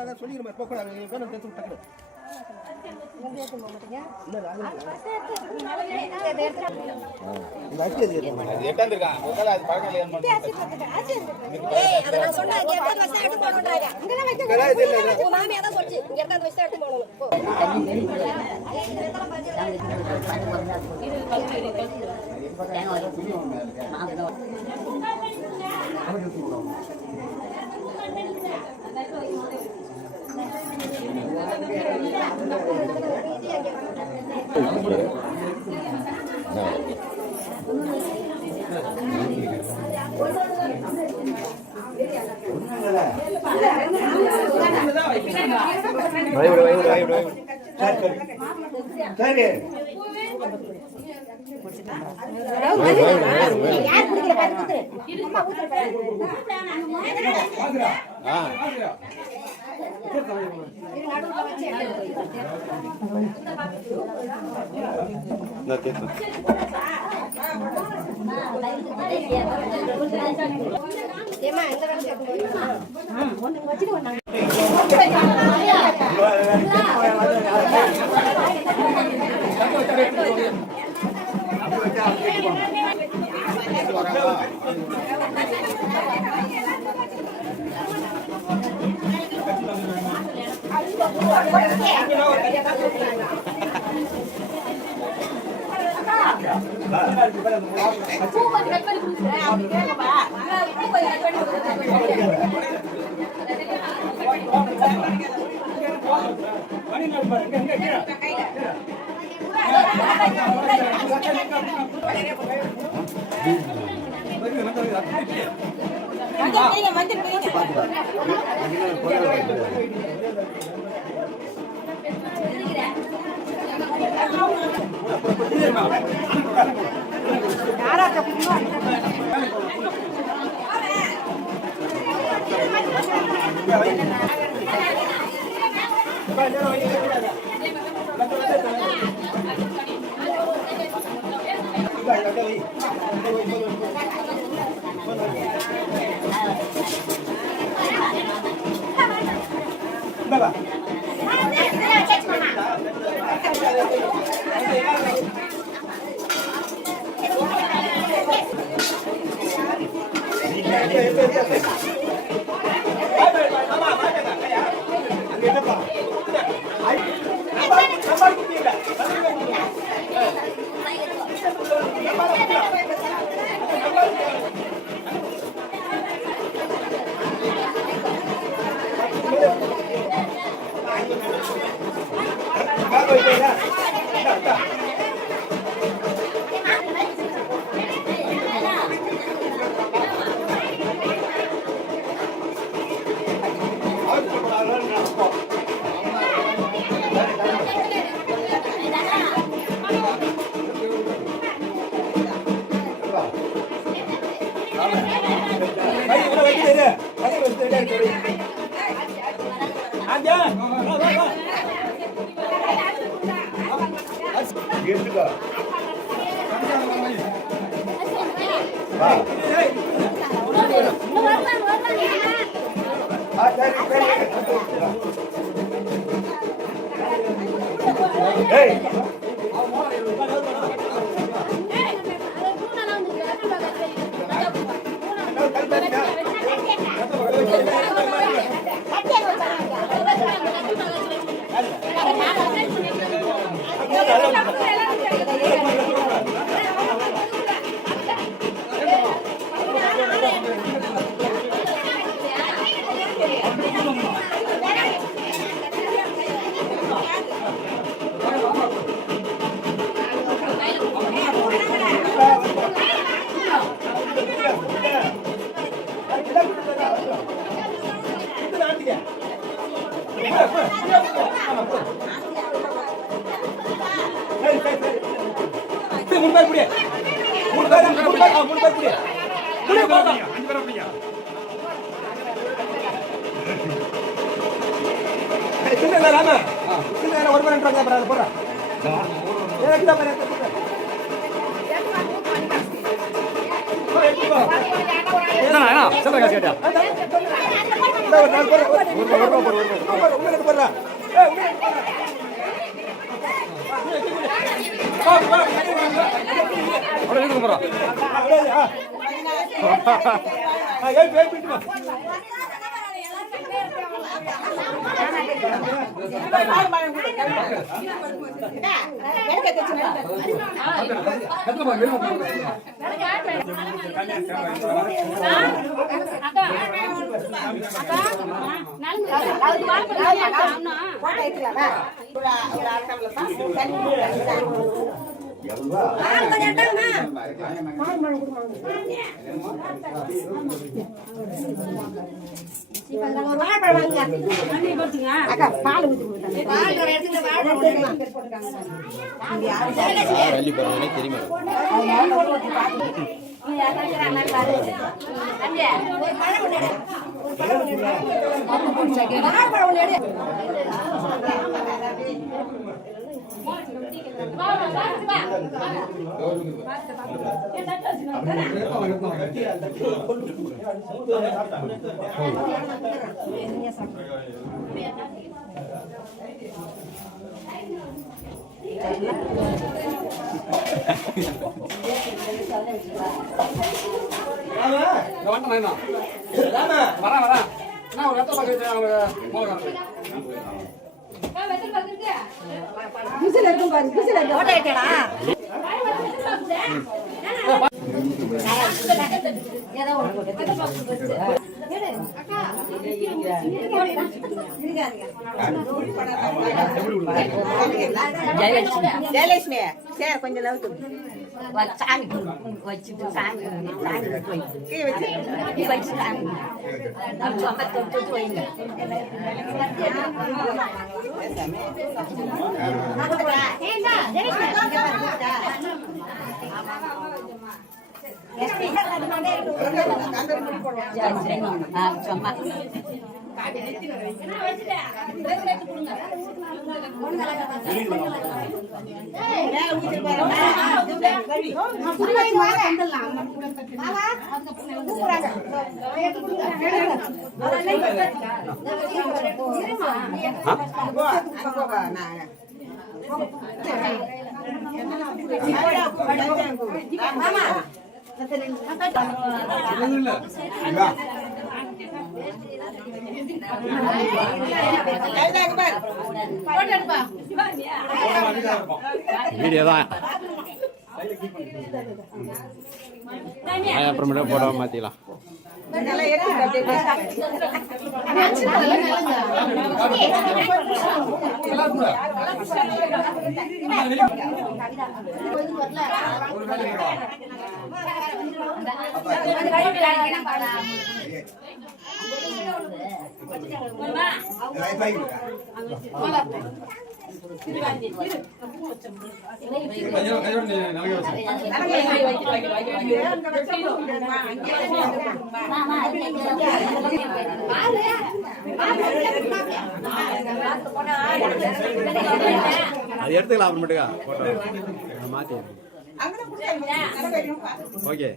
அதான் சொல்லிடுமா போக்கூடாது. ஜெயலட்சுமி சரி கொஞ்சம் லவுத்து சாமி வச்சுட்டு சாமி வச்சு சாமி சொம்ப தொட்டு வைங்க சும்மா வீடியோ தான் அப்புறமேட்டா போட மாத்திக்கலாம். அது எடுத்துக்கலாம் அப்புறமேட்டுக்கா போட்டோ மாத்தி. ஓகே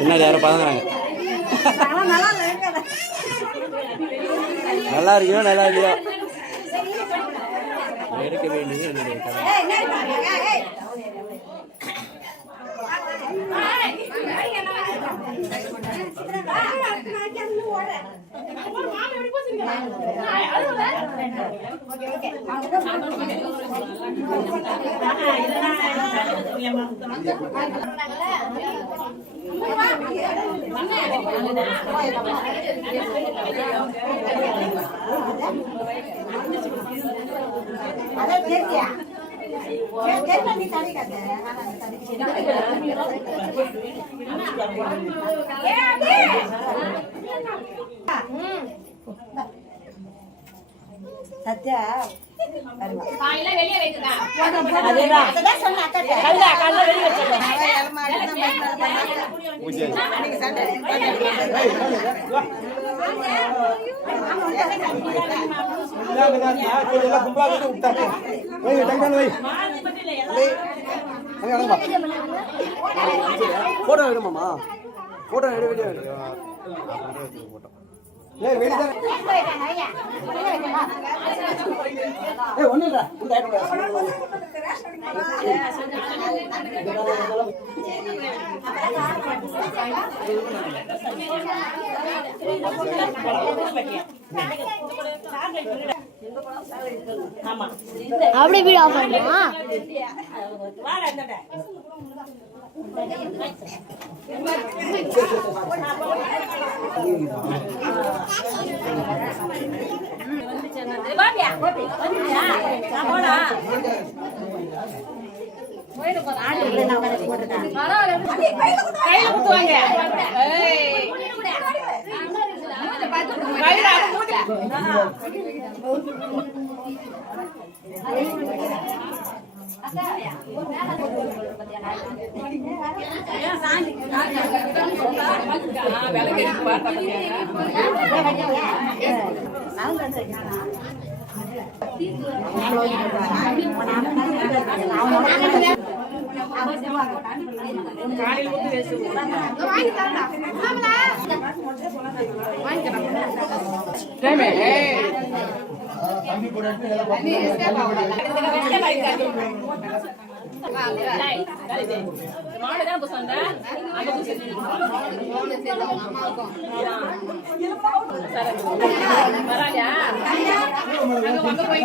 என்ன யாரும் பாருங்க நல்லா இருக்கியோ நல்லா இருக்கியோ எடுக்க வேண்டியது என்னுடைய சத்யா காலையில வெளியே வைக்கிறா. அததான் சொன்ன அக்கா கல்ல வெளியே வச்சிருக்கேன் எல்லாம் கும்பலா விட்டாங்க போட்டோ எடுமாமா போட்டோ எடு வீடியோ எடு ஏய் வெளிய ஏய் ஒண்ணுடா இந்த ஐட்டம்டா அப்படியே வீடியோ ஆஃப் பண்ணுமா கையில குத்துவாங்க. மாடுதான் புசந்த வராஜா அங்க போய்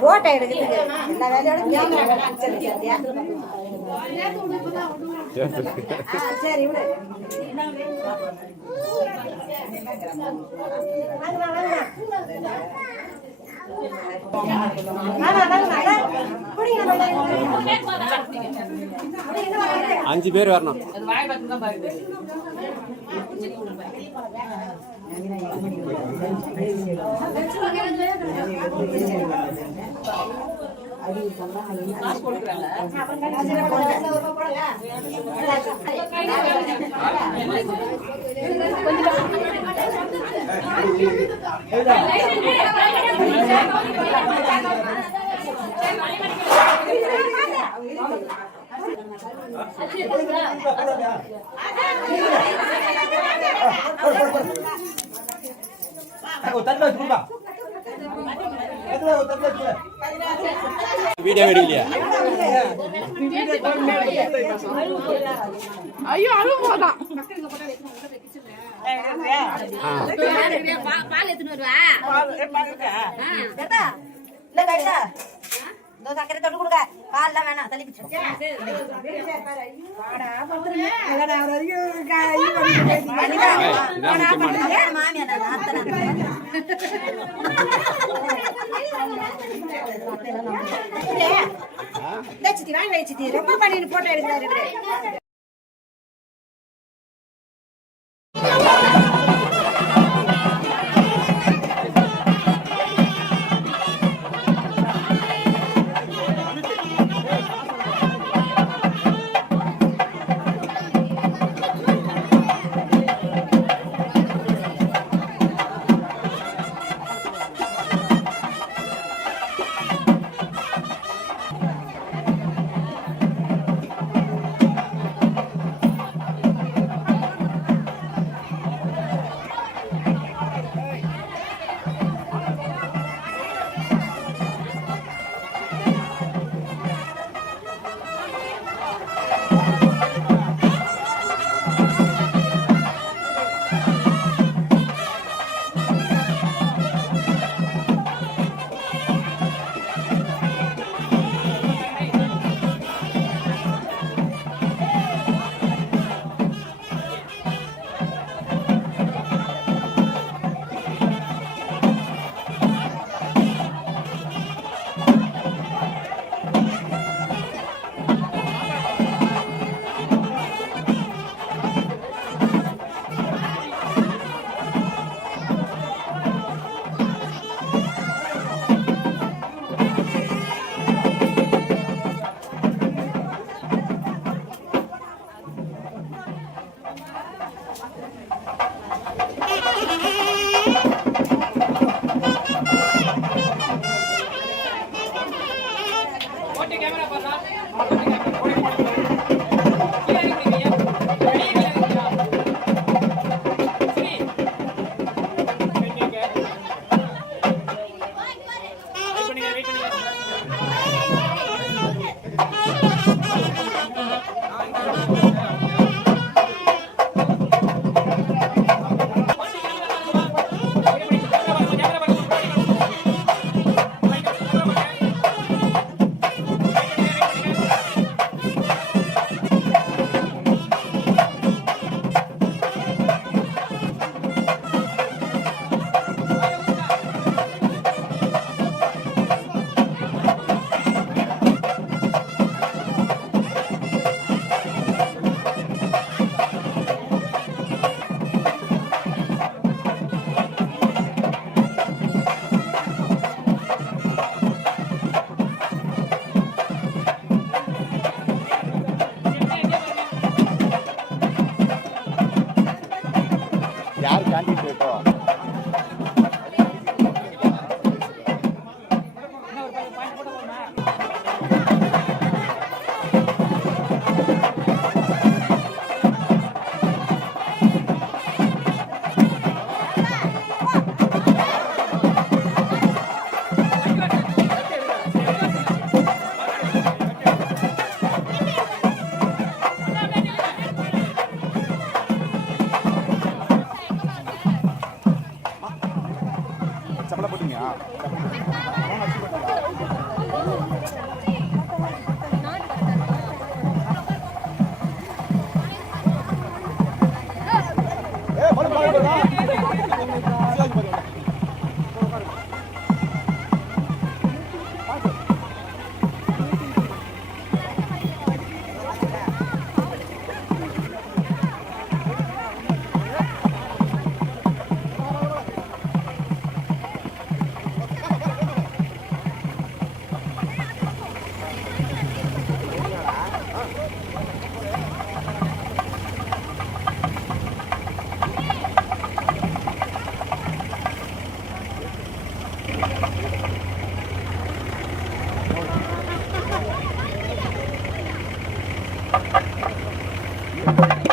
போட்டோ எடுக்கிறதுக்கு எல்லா வேலையோட கேமரா சரி விடு புடிங்க 5 பேர் வரணும். அது வாய் பார்த்து தான் பாருங்க. காசு கொடுக்குறாங்க. வீடியோ எடுக்கலையா? ஐயோ அழுவாதான். பால் எடுத்துன்னு வருவா. சக்கரை தொட்டு கொடுக்க பால்லாம் வேணாம் தள்ளி ரொம்ப பண்ணிட்டு போட்டோ எடுக்கிறாரு. No.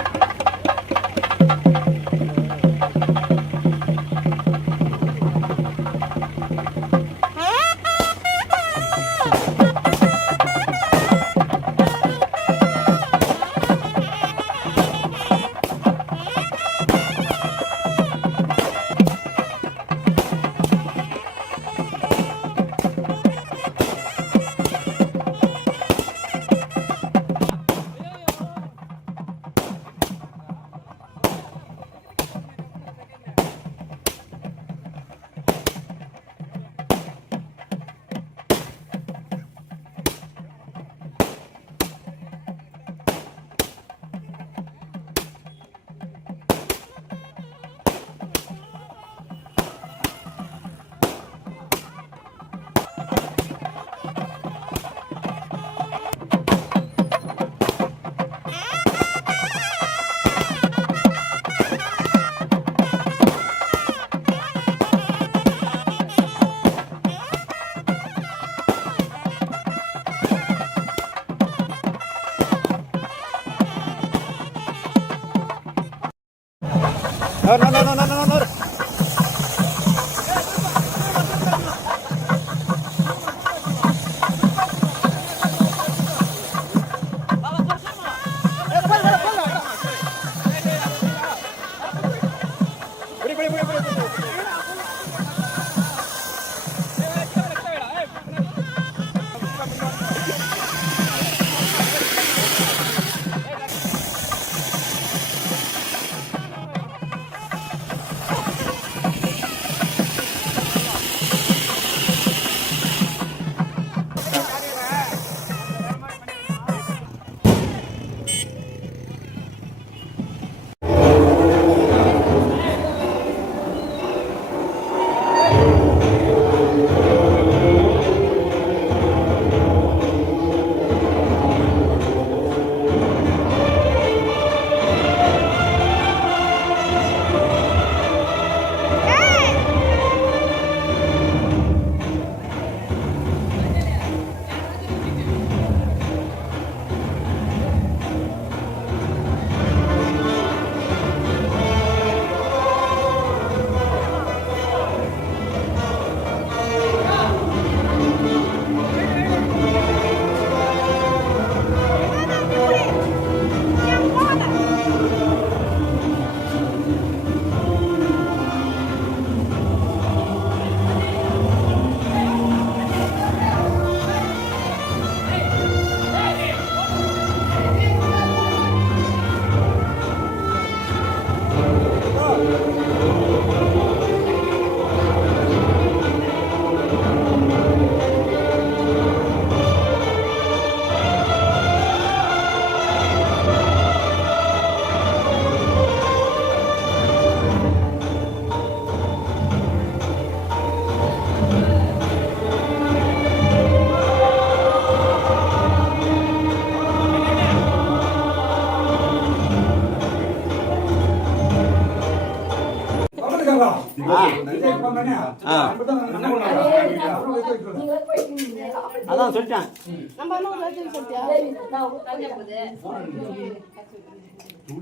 அதான் சொல்லிட்டேன்.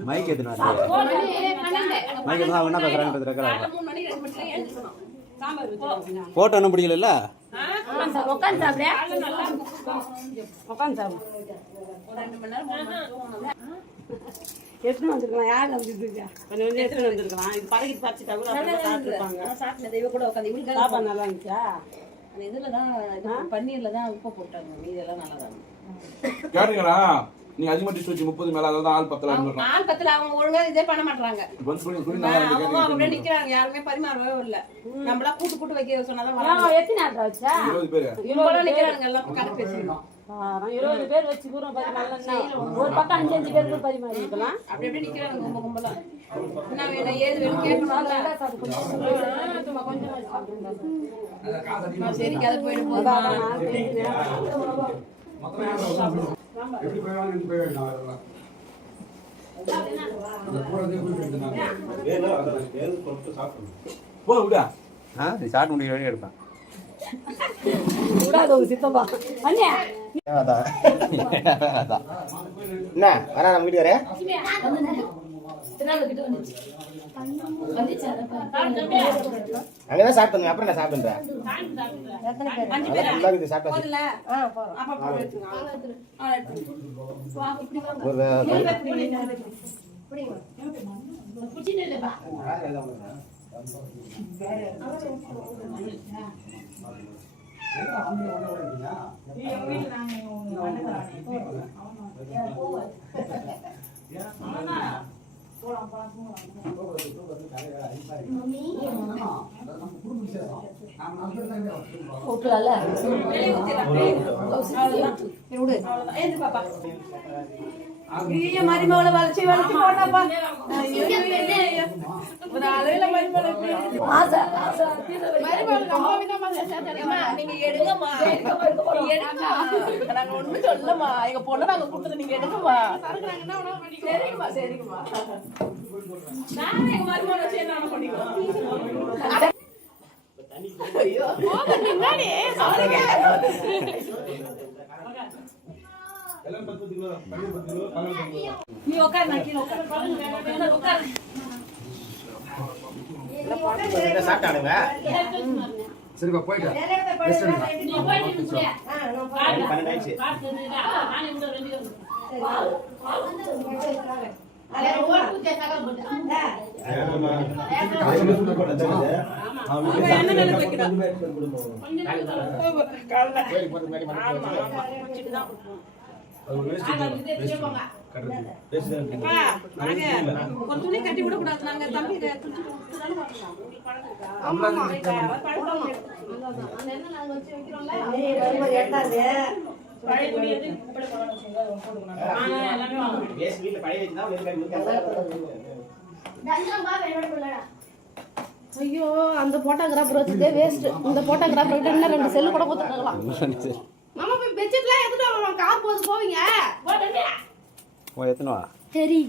மைக் எத்தனை மைக் எத்தனை என்ன பேசுறாங்கன்றது ரெக்கார்ட் போட்டோ ஒன்றும் பிடிக்கல. எடுத்துன்னு வந்துருக்கலாம். யார் வந்துருக்கா? கொஞ்சம் எடுத்துன்னு வந்துருக்கலாம். இது பழகி பறிச்சுட்டா கூட சாப்பிட்டு கூட உட்காந்து சாப்பாடு நல்லா இருந்துச்சா? அந்த இதுல தான் பன்னீர்ல தான் உப்பு போட்டாங்க. மீதி எல்லாம் நல்லா தான் கேட்டீங்களா? நீ அதிகமா டிஷ் வச்சு 30 மேல அதாவது ஆள் 10 ஆள் 10 அவங்க ஒழுங்கா இதே பண்ண மாட்டாங்க. அவங்க அப்படியே நிக்கிறாங்க. யாருமே பரிமாறவே இல்ல. நம்மளா கூட்டு வைக்க சொன்னாதான் வராங்க. எத்தனை ஆள் வச்சா? 20 பேர். இவங்க நிக்கிறாங்க எல்லாம் கரெக்ட் பேசுறோம். 20 பேர் வச்சு கூட பரிமாறலாம். ஒரு பக்கம் 5 பேருக்கு பரிமாறிக்கலாம். அப்படி அப்படியே நிக்கிறாங்க கும்பலா. என்ன வேணும் ஏது வேணும் கேட்கணும்ல. சரி கதை போயிடு போதா. எப்படி போயிவாங்க போயிடலாம். நீ சாப்பிட்டு முடிக்கிற வரையும் எடுப்பேன். சித்தப்பா அண்ணே என்ன வரா நம்ம வீட்டுக்கு வரேன் அங்கதான் சாப்பிட்டுங்க அப்புறம் நான் சாப்பிட்டுறேன் 5 பேர் சாப்பிட்டா போதுல அப்ப போய் எடுத்துங்க ஒரு மருமகளை வளைச்சு வளைச்சு போட்டாப்பா ஒரு அலையில நீங்க எடுங்கம்மா நாங்க ஒண்ணு சொல்லமா எங்க பொண்ணு நாங்க கொடுத்தது நீங்க எடுங்கம்மா சரிங்கம்மா சரிங்கம்மா நான் எங்க மருமகளை வச்சு என்ன பண்ணிக்கலாம் முன்னாடி சொல்லுங்க நீ உட்கார் நான் கீழே உட்கார் சாப்பிட்டானுங்க சரிப்பா போயிட்டு ஒரு துணி கட்டி விட கூடாது நாங்க தம்பி ஐயோ அந்த போட்டோகிராஃபர் வச்சதே வேஸ்ட். இந்த போட்டோகிராஃபர் கிட்ட இன்னும் 2 செல்லு கூட கொடுத்துருக்கலாம். மாமா போய் பெட்ஷீட்லாம் எடுத்துட்டு வாங்க, கார் போது போவீங்க. எத்தனை வா சரி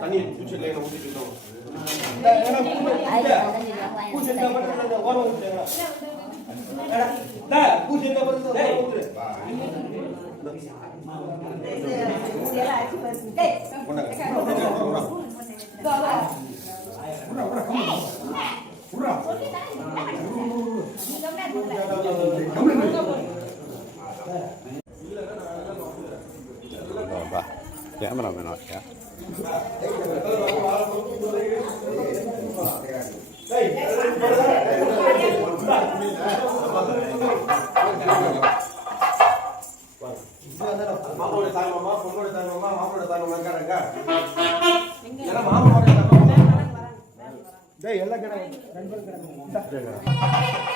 தண்ணியை பூச்சிலே ஊற்றிட்டு இருக்கோம். கேமராமேன் வாக்கியா மாமாவோட தாய் மாமா, பொண்ணோட தாய் மாமா, மாமாவோட தாய் மாமா இருக்காங்க. டேய் எல்லாம் கிடக்கு. ரெண்டு பேரும் கிடக்கு.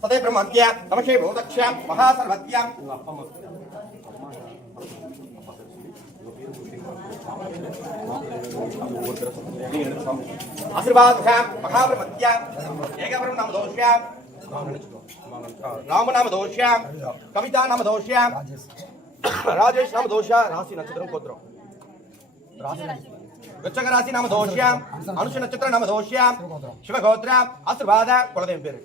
सदे ब्रह्मज्ञ नमशे भूतक्ष्यां महासर्वज्ञां आशीर्वादं महाब्रह्मज्ञां एकवरं नाम दोष्यां राम नाम दोष्यां कविता नाम दोष्यां राजेश नाम दोष्या राशि नक्षत्रं गोत्रं वृश्चिक राशि नाम दोष्यां अनुष नक्षत्र नाम दोष्यां शिवगोत्र आशीर्वाद कुलदेव पेरु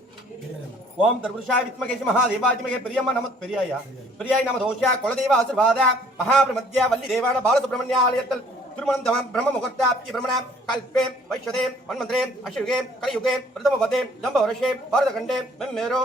ओम दर्वृषाय विद्महे महादेवाय धीमहि प्रियम्मा नमः प्रियाय नाम दोष्या कुलदेव आशीर्वाद महाब्रह्मज्ञ वल्ली देवान बालसुब्रह्मण्यालयत्तल திருமணம் பிரம்ம முகூர்த்தாப்தி பிரம்மண கல்பே வைஷ்யதே மன்மந்திரே அஷ்யுகே கலியுகே பிரதம வதே ஜம்ப வருஷே பாரதகண்டே மெம்மேரோ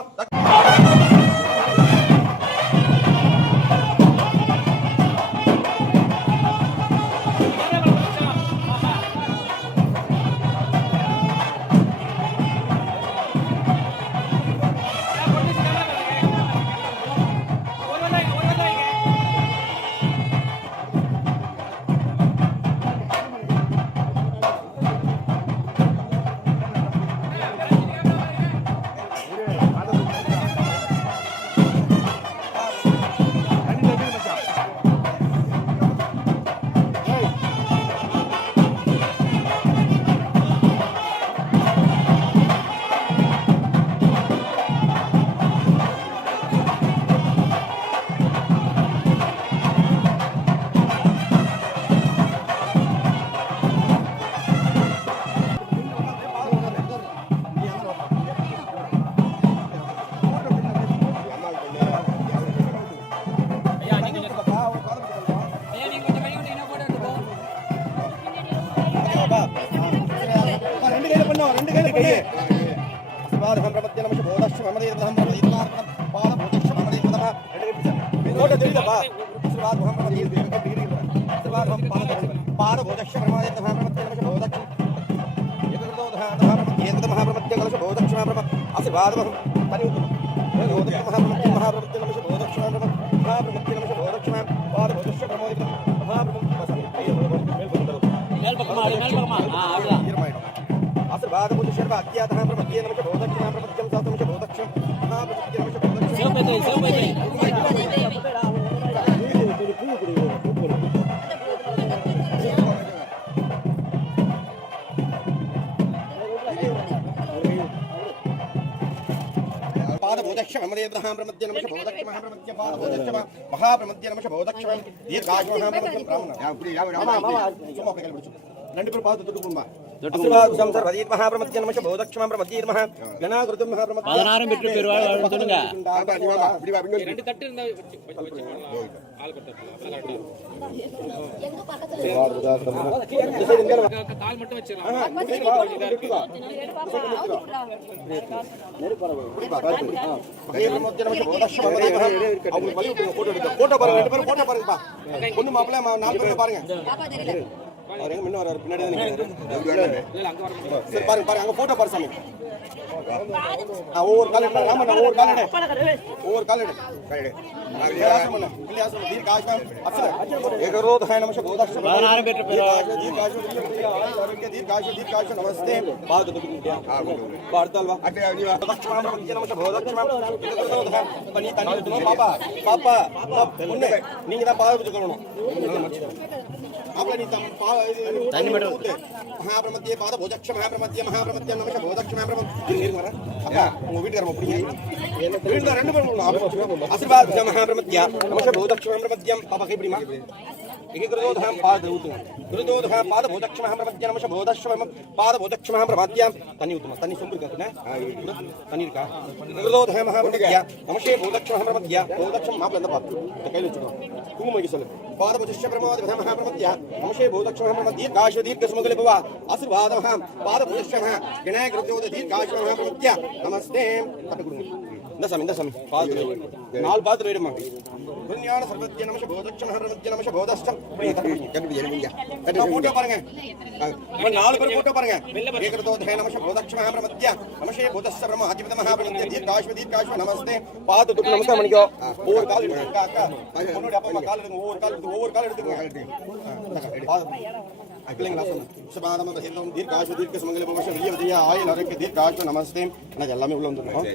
பண்ணோம் ரெண்டு கையில பண்ணு ஆசீர்வாதம் பிரபத்திய நம போதஸ்ய மமதேவதம் பிரதீத்மார்ப்பணம் பாத போதஸ்ய மமதேவதம் ரெண்டு கை பிடிச்சா போட்ட தெரியுதப்பா ஆசீர்வாதம் பிரபத்திய ஆசீர்வாதம் பாத போதஸ்ய மமதேவதம் பிரபத்திய நம போதஸ்ய ஏகதோதஹ மகாபிரபத்திய கலச போதஸ்ய பிரபத்திய ஆசீர்வாதம் பரிவுத்தம் மகாபிரபத்திய மகாபிரபத்திய நம போதஸ்ய மகாபிரபத்திய நம போதஸ்ய பாத போதஸ்ய பிரமோதிதம் ஆசீர்வாத புத்த சர்வ அத்யாதஹ பிரபத்திய நம போதஸ்ய பிரபத்தியம் சாதம போதஸ்யம் மகாபிரபத்திய நம போதஸ்யம் பாத போதக்ஷ மமதேவதஹ பிரமத்ய நம போதக்ஷ மகாபிரமத்ய பாத போதக்ஷ மகாபிரமத்ய நம போதக்ஷ தீர்காயுஷ மகாபிரமத்ய பிராமண அப்படி ஆமா சும்மா கையில பிடிச்சு ரெண்டு பேர் பாத்து தொட்டு கும்பா ஆசீர்வாதம் சர்வதீத் மகாபிரமத்ய நம போதக்ஷ மகாபிரமத்ய நம கணாகிருதம் மகாபிரமத்ய 16 பெற்று பெறுவாள் சொல்லுங்க ரெண்டு தட்டு இருந்தா ஆள் கட்ட கால் மட்டும் வச்சிரலாம் போட்டோ பாருங்க ரெண்டு பேரும் போட்டோ பாருங்கப்பா பொண்ணு மாப்பிள்ளை 4 பேர் பாருங்க அவர் எங்க முன்ன வராரு பின்னாடி தான் நிக்கிறாரு சரி பாருங்க பாருங்க அங்க போட்டோ பாரு சாமி ஒவ்வொரு கால் எடுத்து ஆமா ஒவ்வொரு கால் எடு ஒவ்வொரு கால் எடு வித்தியாசம் பண்ண வித்தியாசம் தீர்காயுஷம் அப்சர ஏகரோதஹ நம போதக்ஷ 16 பெற்று பெறுவாள் தீர்காயுஷம் நமஸ்தே பாது துக்கிட்டியா பார்த்தல்வா போதக்ஷ நம போதக்ஷ ஏகரோதஹ பண்ணி தண்ணி ஊத்தணும் பாப்பா பாப்பா பொண்ணு நீங்க தான் பாத பூஜை பண்ணணும் அப்ப நீ தண்ணி மட்டும் ஊத்து மகாபிரமத்திய பாத போதக்ஷ மகாபிரமத்திய நம போதக்ஷ மகாபிரமத்திய அப்பா உங்க வீட்டுக்காரங்க பிடிங்க வீட்டுல ரெண்டு பேரும் ஆசீர்வாத மகாபிரமத்திய நம போதக்ஷ மகாபிரமத்தியம் பாப்பா கைப்பிடிமா ஏககிருதோதஹ பாத ஊத்துங்க கிருதோதஹ பாத போதக்ஷ மகாபிரமத்திய நம போதக்ஷ பாத போதக்ஷ மகாபிரமத்தியம் தண்ணி ஊத்துமா தண்ணி சொம்பு இருக்கா தண்ணி இருக்கா கிருதோதஹ மகாபிரமத்திய நம போதக்ஷ மகாபிரமத்திய போதக்ஷ மாப்பிள்ள இந்த பாத்து கையில வச்சுக்கோ குங்குமம் வைக்க சொல்லு பாத போதக்ஷ பிரமோத மகாபிரமத்திய நம போதக்ஷ மகாபிரமத்திய காஷ தீர்க்க சுமங்கல பவ ஆசீர்வாதஹ பாத போதக்ஷ விநாயக கிருதோத தீர்காஷ மகாபிரமத்திய நமஸ்தே தட்டு கொடுங்க இந்த சாமி பாத்து 4 பாத்து வைடுமா புண்ணியான சர்வத்ய நம போதக்ஷ மகாபிரமத்திய நம போதஷ்டம் போட்டோ பாருங்க 4 பேர் போட்டோ பாருங்க ஏககிருதோதஹ நம போதக்ஷ மகாபிரமத்திய நம போதஷ்ட பிரம்ம அதிபத மகாபிரமத்திய தீர்காஷ நமஸ்தே பாத்து துக்கு நமஸ்காரம் பண்ணிக்கோ ஒவ்வொரு கால் எடுங்க அக்கா பொண்ணுடைய அப்பா கால் எடுங்க ஒவ்வொரு கால் எடுத்துங்க பிள்ளைங்களா சுபாதம பசிந்தம் தீர்காஷ தீர்க்க சுமங்கல பவச விஜய ஆயுள் ஆரோக்கிய தீர்காஷ நமஸ்தே எனக்கு எல்லாமே உள்ள வந்துருக்கோம்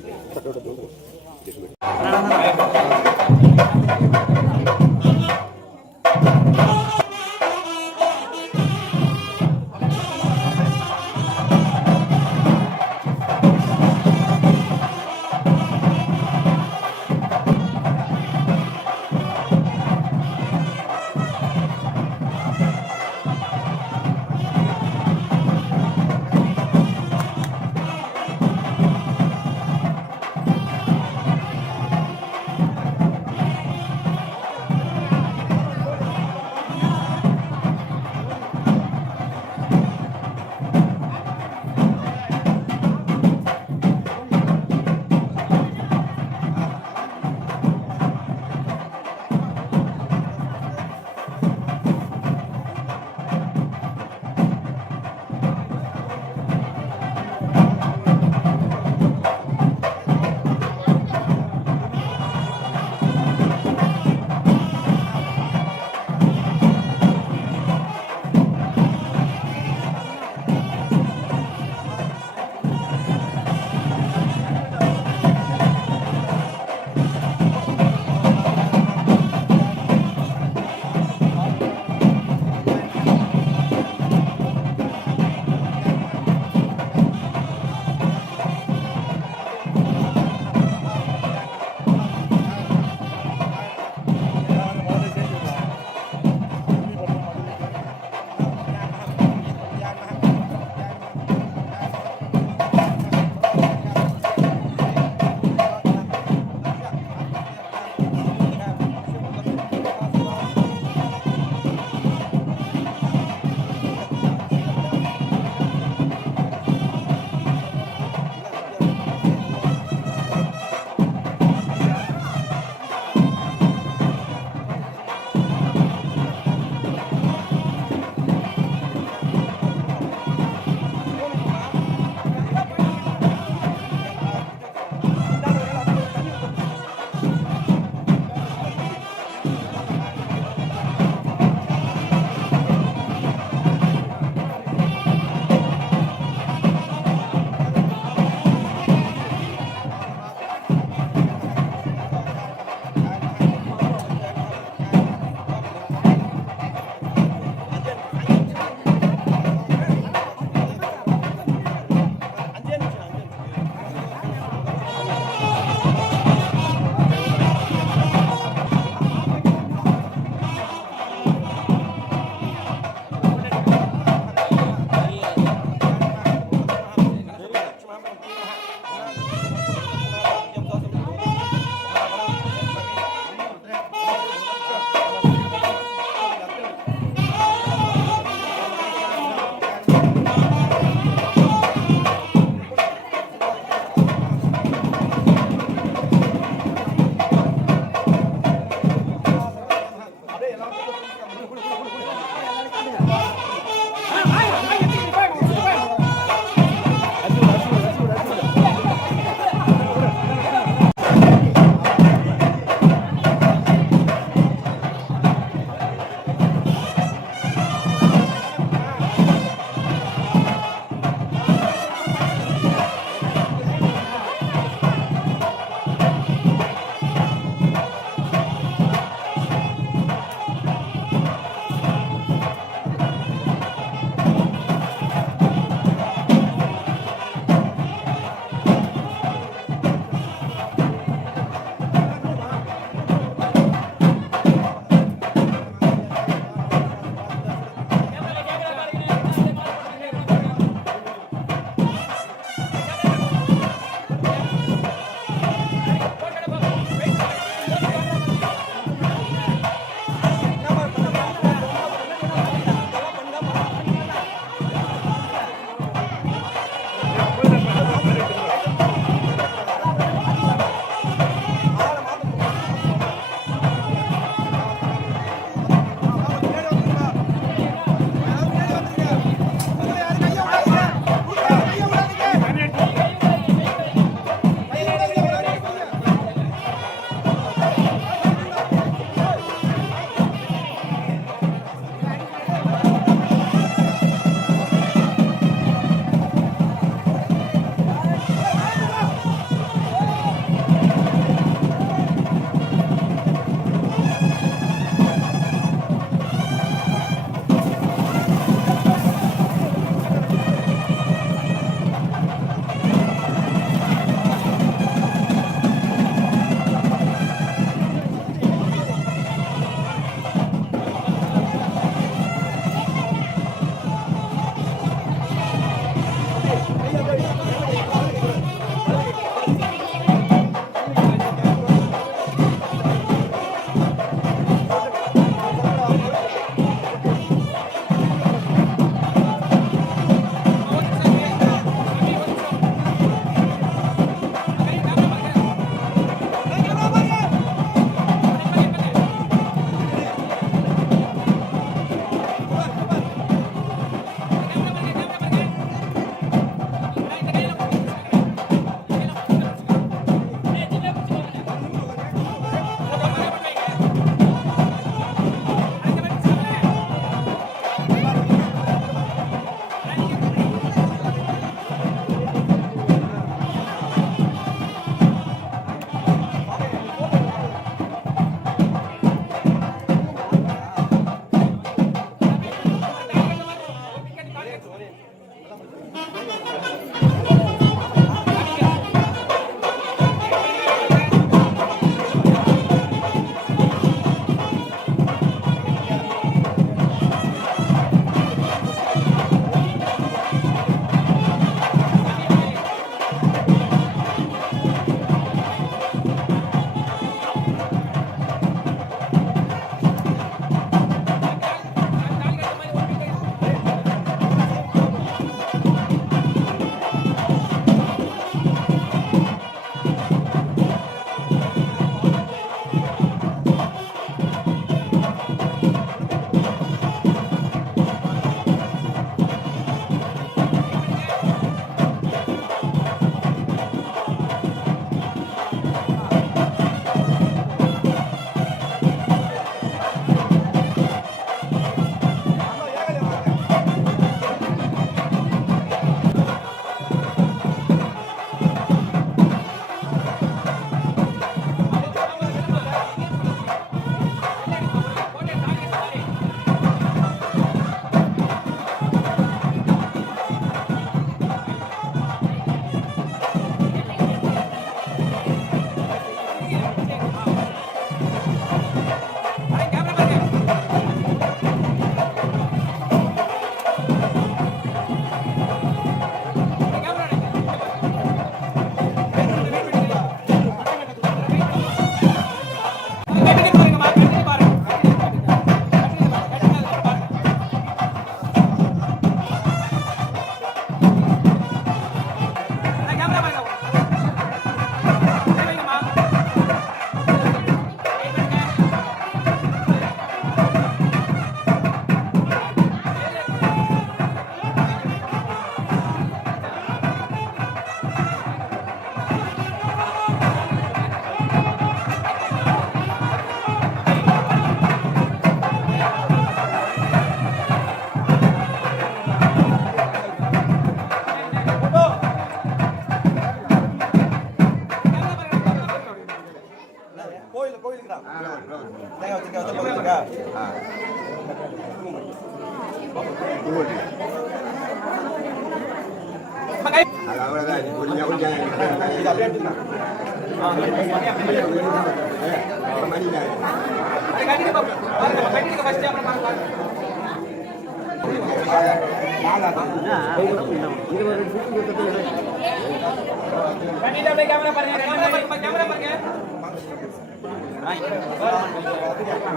இது அப்படியே எடுத்துக்கலாம்.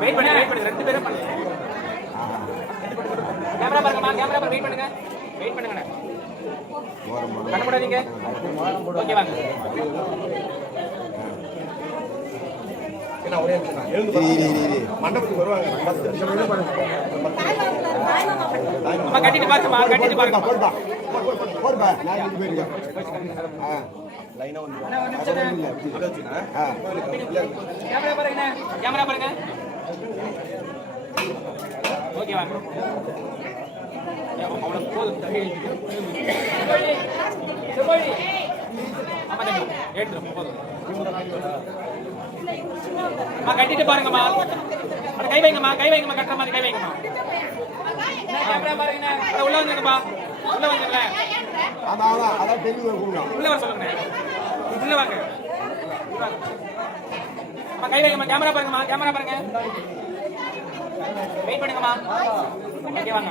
வெயிட் பண்ணுங்க ரெண்டு பேரும் பண்ணுங்க கேமரா பாருங்கம்மா கேமரா பாருங்க வெயிட் பண்ணுங்க கண்ணப்படாதீங்க ஓகே வாங்க என்ன ஒரே நிமிஷம் எழுந்து மண்டபத்துக்கு வருவாங்க 10 நிமிஷம் அம்மா கட்டிட்டு பாருங்கம்மா கட்டிட்டு பாருங்க போடுப்பா நான் இங்க போயிருக்கேன் லைனா வந்து கேமரா பாருங்க ஓகே வாங்க அவ்வளவு போதும் ஆமா தம்பி எடுத்துரும் போதும் அம்மா கட்டிட்டு பாருங்கம்மா கை வைங்கம்மா கட்டுற மாதிரி கை வைங்கம்மா கேமரா பாருங்க உள்ள வந்துங்கம்மா உள்ள வந்துங்களே ஆமா அதான் தெரிஞ்சு உள்ள வர சொல்லுங்க உள்ள வாங்க அம்மா கை வைங்கம்மா கேமரா பாருங்க வெயிட் பண்ணுங்கம்மா ஓகே வாங்க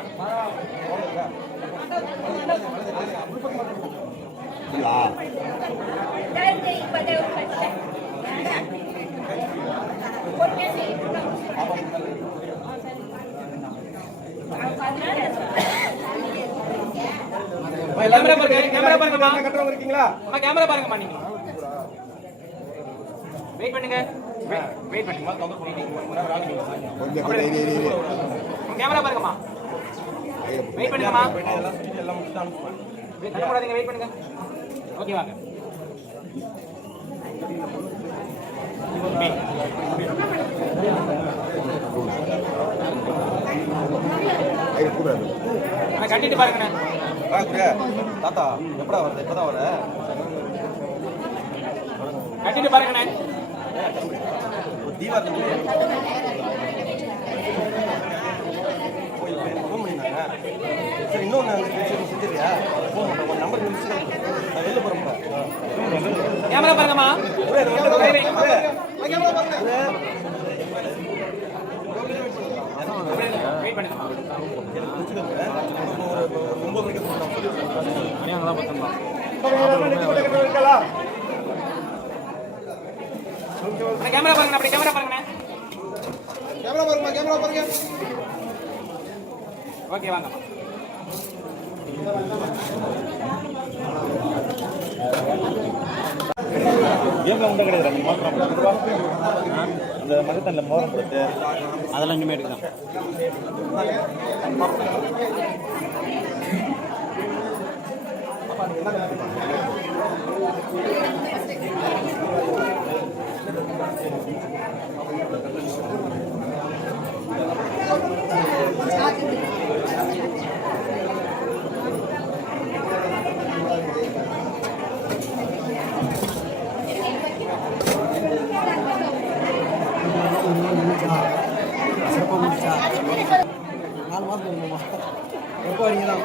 கேமரா பாருங்கம்மா கட்டுறவங்க இருக்கீங்களா? அம்மா கேமரா பாருங்கம்மா நீங்க வெயிட் பண்ணுங்க வெயிட் பண்ணுங்க கேமரா பாருங்கம்மா வெயிட் பண்ணுங்கம்மா எல்லாம் முடிச்சுட்டு அனுப்புவேன். கட்டப்படாதீங்க வெயிட் பண்ணுங்க ஓகே வாங்க கட்டிட்டு பாருங்க தாத்தா எப்படா வருது இப்பதான் வர கட்டிட்டு பாருங்க தீபாவளி ஃபோன் பண்ணியிருந்தாங்க. சரி இன்னொன்று செஞ்சிருக்கியா ஃபோன் பண்ணுறேன் உங்கள் நம்பர் நான் வெளில போகிறேன். கேமரா பாருங்கம்மா வெயிட் பண்ணுங்க 9 மணிக்கு கேமரா பாருங்க அப்படி கேமரா பாருங்க கேமரா பாருங்க ஓகே வாங்க கேம்ல உண்டை கிடையாது அந்த மாத்திரம் அந்த மகத்தன்ல மோரம் கொடுத்து அதெல்லாம் இனிமே எடுக்கலாம் எப்போ வரீங்களா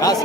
காசு